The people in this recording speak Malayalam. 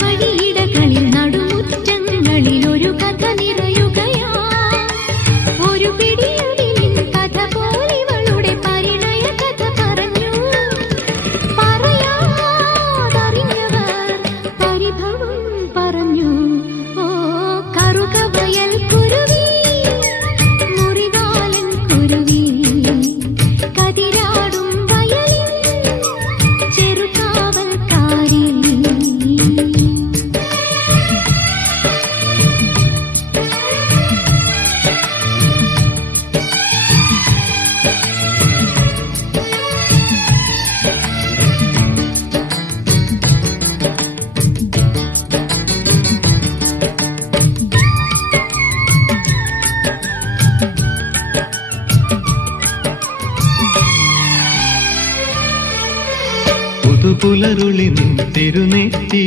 നടവഴിയിടകളിൽ നടുമുറ്റങ്ങളിൽ ഒരു കഥ നിറയുകയാ. ഒരു പിടിയടിലിൻ കഥ പോലിവളുടെ പരിണയ കഥ പറഞ്ഞു. പറയാതറിഞ്ഞവർ പരിഭവം പറഞ്ഞു. ഓ കറുകവയൽ കുരുവി, മുറിവാലൻ കുരുവി, കതിരാടും വയലിൻ ചെറുകാവൽക്കാരി. പുതുപുലരുളിൻ തിരുനെറ്റി